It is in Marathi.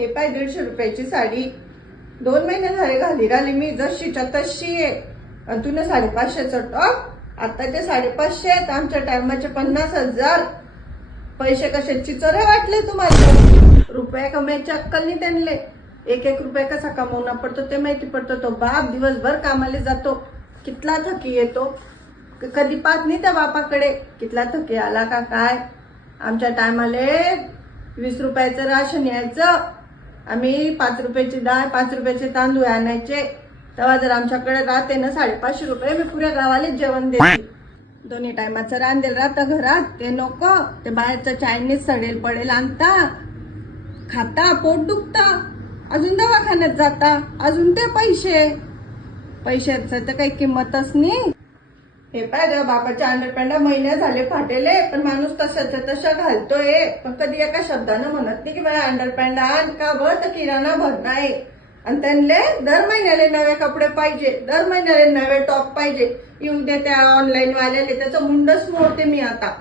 हे पाय 150 रुपयाची साडी 2 महिने झाले घाली राहिली मी, जशीच्या तशी आहे. आणि तुला 550चा टॉप आताचे 550 आहेत, आमच्या टायमाचे 50,000. पैसे कसे चिचरे वाटले तुम्हाला? रुपया कमायची अक्कल नाही त्यांना. एक रुपया कसा कमवणं पडतो ते माहिती पडतो. तो बाप दिवसभर कामाला जातो, कितला थकी येतो. कधी पाहत नाही त्या बापाकडे कितला थकी आला का काय. आमच्या टायमाले 20 रुपयाचं राशन यायचं. आम्ही 5 रुपयाची डाळ 5 रुपयाचे तांदूळ आणायचे. तेव्हा जर आमच्याकडे राहते ना 550 रुपये, मी पुऱ्या गावाला जेवण देते. दोन्ही टायमाचं रांदेल राहतं घरात, ते नको ते बाहेरचं चायनीज सडेल पडेल आणता, खाता, पोट दुखता, अजून दवाखान्यात जाता, अजून ते पैशाचं तर काही किंमतच नाही. हे पाय बापाच्या अंडरपॅन्डा महिने झाले फाटेले, पण माणूस तशा घालतोय. पण कधी एका शब्दानं म्हणत नाही की बाय अंडरपॅन्ड आण का ब तर किराणा भरणा आहे. आणि त्यांना दर महिन्याला नवे कपडे पाहिजे, दर महिन्याला नवे टॉप पाहिजे. येऊ दे त्या ऑनलाईन वाल्याले, त्याचं मुंडच मोडते मी आता.